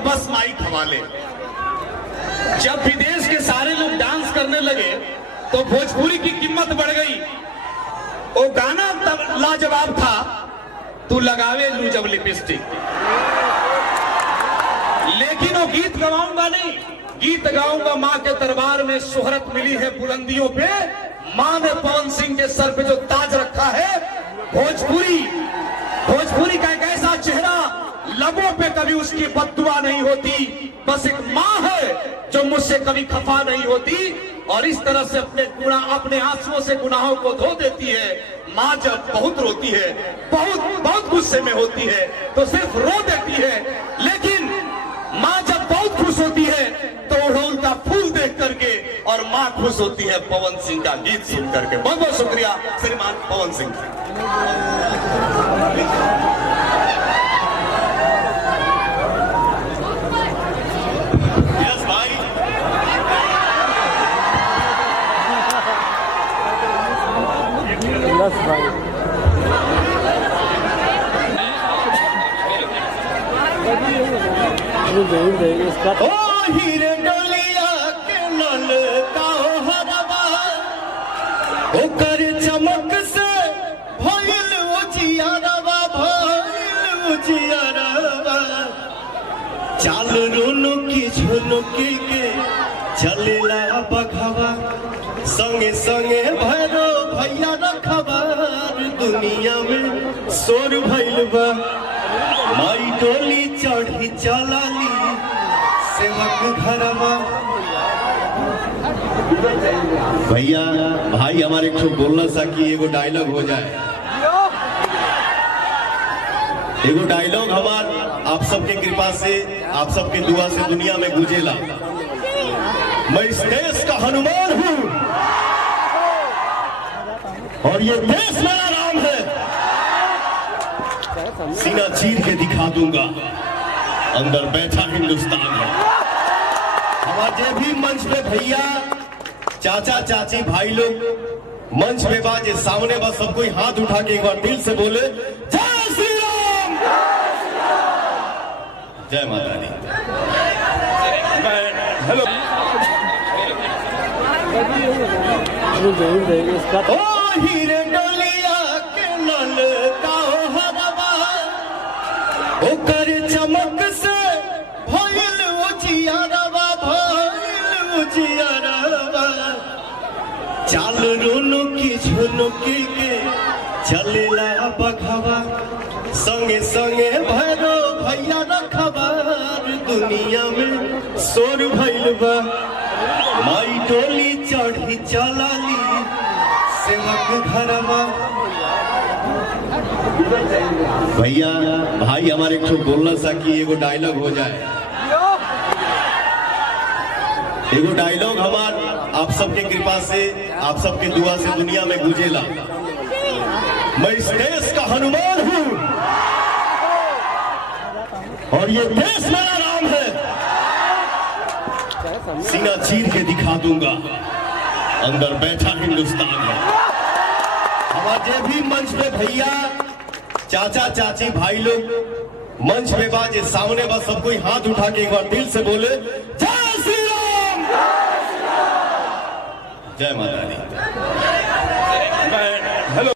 बस mic हवाले। जब विदेश के सारे लोग डांस करने लगे तो भोजपुरी की कीमत बढ़ गई। वो गाना तब लाजवाब था, तू लगावे लू जब लिपस्टिक। लेकिन वो गीत गवाऊंगा नहीं, गीत गाऊंगा मां के दरबार में शोहरत मिली है बुलंदियों पे। मां ने पवन सिंह के सर पे जो ताज रखा है, भोजपुरी का एक ऐसा चेहरा, लबों पे कभी उसकी बद्दुआ नहीं होती। बस एक मां है जो मुझसे कभी खफा नहीं होती और इस तरह से अपने आंसुओं से गुनाहों को धो देती है। मां जब बहुत रोती है, बहुत गुस्से में होती है तो सिर्फ रो देती है, लेकिन मां जब बहुत खुश होती है तो ओढ़ौल का फूल देख करके, और मां खुश होती है पवन सिंह का गीत सुन करके। बहुत बहुत शुक्रिया श्रीमान पवन सिंह। यस भाई, यस भाई। ओ हीरे डोलिया के नल का हरवा, ओकर चमक से भइल उजियारवा, चाल रुनुकी झुनुकी के चलेला बघवा, संगे संगे भैरो भैया रखबार। दुनिया में शोर भइल बा, माई डोली चढ़ी चलाली सेवक घरवा। भैया भाई हमारे को बोलना सा कि एगो डायलॉग हो जाए। एगो डायलॉग हमार आप सबके कृपा से, आप सबके दुआ से दुनिया में गूंजेला। मैं इस देश का हनुमान हूं और ये देश मेरा नाम है। सीना चीर के दिखा दूंगा, अंदर बैठा हिंदुस्तान है। हमारे भी मंच पे भैया, चाचा चाची भाई लोग मंच पे बाजे सामने, बस सब कोई हाथ उठा के एक बार दिल से बोले जय श्री राम, जय माता दी। हेलो, ओ हीरे डोलिया के नल का हरवा, ओकर चमक से भइल उजियारवा, चाल रुनुकी झुनुकी के चलेला बघवा, संगे संगे भैरो भैया रखबार। दुनिया में शोर भइल बा, माई डोली चढ़ी चलाली सेवक घरवा। भैया भाई हमारे को बोलना सा कि एगो डायलॉग हो जाए। एगो डायलॉग हमार आप सबके कृपा से, आप सबके दुआ से दुनिया में गूंजेला। मैं इस देश का हनुमान हूं और ये देश मेरा नाम है। सीना चीर के दिखा दूंगा, अंदर बैठा हिंदुस्तान है। हमारे भी मंच पे भैया, चाचा चाची भाई लोग मंच पे बाजे सामने, बस सब कोई हाथ उठा के एक बार दिल से बोले जय श्री राम, जय माता दी।